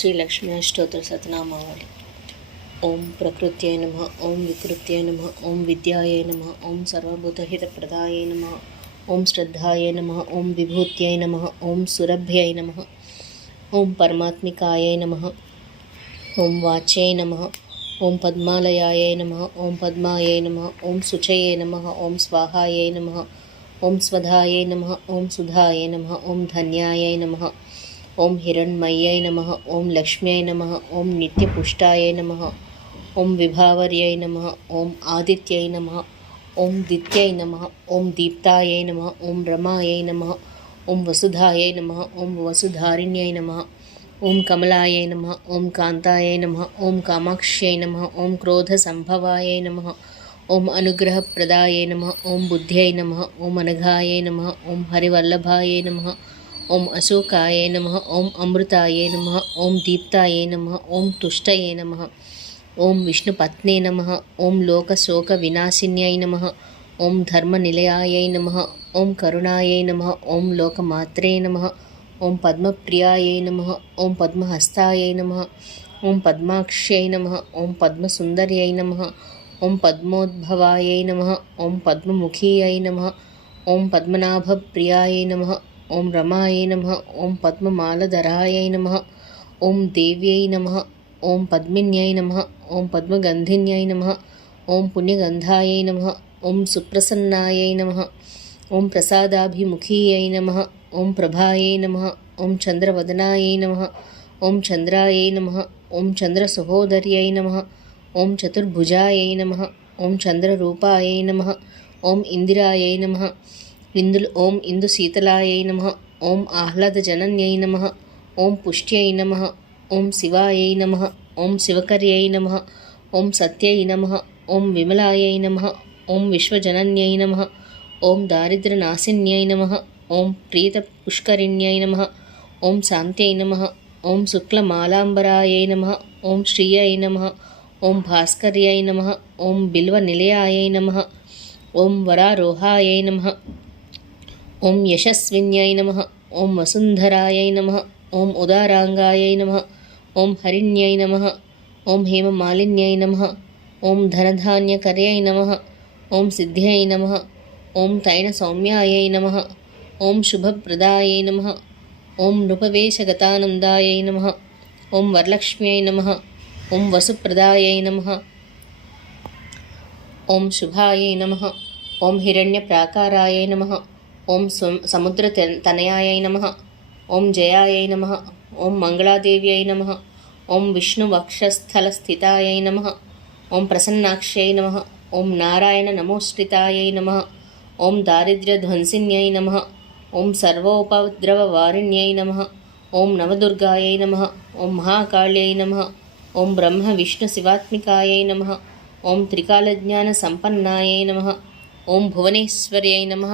श्री लक्ष्मी अष्टोत्तर शतनामावली। ओम प्रकृत्यै नमः, ओम विकृत्यै नमः, ओम विद्यायै नमः, ओम सर्वभूतहितप्रदायै नमः, ओम श्रद्धायै नमः, ओम विभूत्यै नमः, ओम सुरभ्यै नमः, ओम परमात्मिकायै नमः, ओम वाच्यै नमः, ओम पद्मालयायै नमः, ओम पद्मायै नमः, ओम शुचये नमः, ओम स्वाहायै नमः, ओम स्वधायै नमः, ओम सुधायै नमः, ओम धन्यायै नमः, ओम हिरण्मय्यै नमः, ओम लक्ष्म्यै नमः, ओम नित्यपुष्टायै नमः, ओम विभावर्यै नमः, ओम आदित्यै नमः, ओम दित्यै नमः, ओम दीप्तायै नमः, ओम रमायै नमः, ओम वसुधायै नमः, ओम वसुधारिण्यै नमः, ओम कमलायै नमः, ओम कान्तायै नमः, ओम कामाक्ष्यै नमः, ओम क्रोधसम्भवायै नमः, ओम अनुग्रहप्रदायै नमः, ओम बुद्ध्यै नमः, ओम अनघायै नमः, ओम हरिवल्लभायै नमः, ओम अशोकाय नमः, ओम अमृताय नमः, ओम दीप्ताय नमः, ओम तुष्टये नमः, ओम विष्णुपत्ने नमः, ओम लोकशोकविनाशिन्यै नमः, ओम धर्मनिलयायै नमः, ओम करुणायै नमः, ओम लोकमात्रे नमः, ओम पद्मप्रियायै नमः, ओम पद्महस्तायै नमः, ओम पद्माक्ष्यै नमः, ओम पद्मसुन्दर्यै नमः, ओम पद्मोद्भवायै नमः, ओम पद्ममुखीयै नमः, ओम पद्मनाभप्रियायै नमः, ओम रमायै नमः, ओम पद्ममालधरायै नमः, ओम देव्यै नमः, ओम पद्मिन्यै नमः, ओम पद्मगन्धिन्यै नमः, ओम पुण्यगन्धायै नमः, ओम सुप्रसन्नायै नमः, ओम प्रसादाभिमुखीयै नमः, ओम प्रभायै नमः, ओम चन्द्रवदनायै नमः, ओम चन्द्रायै नमः, ओम चन्द्रसहोदर्यै नमः, ओम चतुर्भुजायै नमः, ओम चन्द्ररूपायै नमः, ओम इंदिरायै नमः, ओम इंदुशीतलायै नमः, ओम आह्लादजनन्यै नमः, ओम पुष्ट्यै नमः, ओम शिवायै नमः, ओम शिवकर्यै नमः, ओम सत्यै नमः, ओम विमलायै नमः, ओम विश्वजनन्यै नमः, ओम दारिद्र्यनाशिन्यै नमः, ओम प्रीतपुष्करिण्यै नमः, ओम शान्त्यै नमः, ओम शुक्लमालाम्बरायै नमः, ओम श्रियै नमः, ओम भास्कर्यै नमः, ओम बिल्वनिलयायै नमः, ओम वरारोहायै नमः, ओम यशस्विन्यै नमः, ओम वसुन्धरायै नमः, ओम उदारांगायै नमः, ओम हरिण्यै नमः, ओम हेममालिन्यै नमः, ओम धनधान्यकर्यै नमः, ओम सिद्ध्यै नमः, ओम तैणसौम्यायै नमः, ओम शुभप्रदायै नमः, ओम नृपवेशगतानन्दायै नमः, ओम वरलक्ष्म्यै नमः, ओम वसुप्रदायै नमः, ओम शुभायै नमः, ओम हिरण्यप्राकारायै नमः, ओम समुद्रतनयायै नमः, ओम जयायै नमः, ओम मंगलादेव्यै नमः, ओम विष्णुवक्षस्थलस्थितायै नमः, ओम प्रसन्नाक्ष्यै नमः, ओम नारायणनमोश्रितायै नमः, ओम दारिद्र्यध्वंसिन्यै नमः, ओम सर्वोपद्रववारिण्यै नमः, ओम नवदुर्गायै नमः, ओम महाकाल्यै नमः, ओम ब्रह्मविष्णुशिवात्मिकायै नमः, ओम त्रिकालज्ञानसम्पन्नायै नमः, ओम भुवनेश्वर्यै नमः,